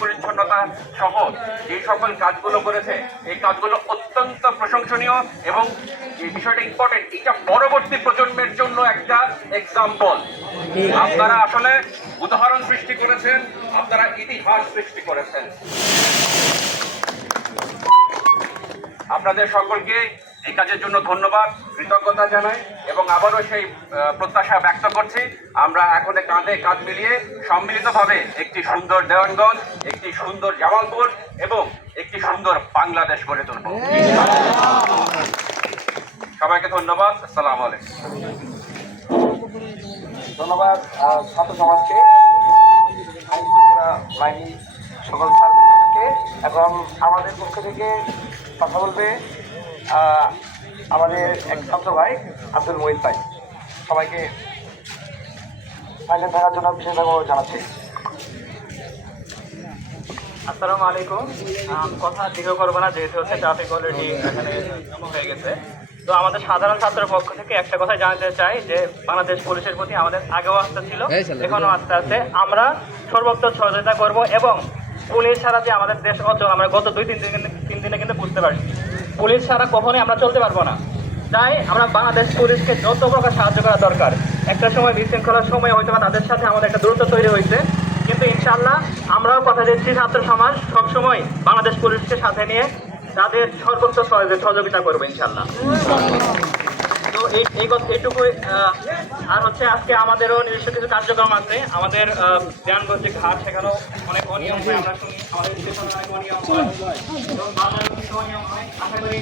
পরিচ্ছন্নতা সহ যে সকল কাজগুলো করেছে এই কাজগুলো অত্যন্ত প্রশংসনীয় এবং এই বিষয়টা ইম্পর্টেন্ট। এটা পরবর্তী প্রজন্মের জন্য একটা এক্সাম্পল। আপনারা আসলে উদাহরণ সৃষ্টি করেছেন, আপনারা ইতিহাস সৃষ্টি করেছেন। আপনাদের সকলকে এই কাজের জন্য ধন্যবাদ, কৃতজ্ঞতা জানাই এবং আবারও সেই প্রত্যাশা ব্যক্ত করছি আমরা এখন কাঁধে কাঁধ মিলিয়ে সম্মিলিতভাবে একটি সুন্দর দেওয়ানগঞ্জ, একটি সুন্দর জামালপুর এবং একটি সুন্দর বাংলাদেশ গড়ে তুলব। সবাইকে ধন্যবাদ। আসসালামু আলাইকুম। ধন্যবাদ ছাত্র সমাজকে, বাহিনী সকল সার্বজনীনকে এবং আমাদের পক্ষ থেকে কথা বলবে আমাদের এক ছাত্র ভাই আব্দুল মহিদ ভাই। সবাইকে সাইলেন্ট থাকার জন্য বিশেষভাবে জানাচ্ছি। আসসালামু আলাইকুম। কথা দীর্ঘ করবো না, যেহেতু হচ্ছে ট্রাফিক অলরেডি এখানে হয়ে গেছে। তো আমাদের সাধারণ ছাত্রের পক্ষ থেকে একটা কথা জানাতে চাই যে বাংলাদেশ পুলিশের প্রতি আমাদের আগেও আস্থা ছিল, এখনও আস্থা আছে। আমরা সর্বোচ্চ সহযোগিতা করব এবং পুলিশ ছাড়া যে আমাদের দেশ অচল, আমরা গত 2-3 দিনে কিন্তু বুঝতে পারছি পুলিশ ছাড়া কখনোই আমরা চলতে পারবো না। তাই আমরা বাংলাদেশ পুলিশকে যত প্রকার সাহায্য করা দরকার। একটা সময় বিশৃঙ্খলার সময় হয়তো বা তাদের সাথে আমাদের একটা দূরত্ব তৈরি হয়েছে, কিন্তু ইনশাআল্লাহ আমরাও কথা দিচ্ছি ছাত্র সমাজ সবসময় বাংলাদেশ পুলিশকে সাথে নিয়ে তাদের সর্বোচ্চ সহযোগিতা করবো ইনশাআল্লাহ। তো এইটুকুই। আর হচ্ছে আজকে আমাদেরও নিজস্ব কিছু কার্যক্রম আছে। আমাদের দেওয়ানগঞ্জে ঘাট, সেখানেও অনেক অনিয়ম হয়, আমরা শুনি আমাদের অনেক অনিয়ম হয়, আশা করি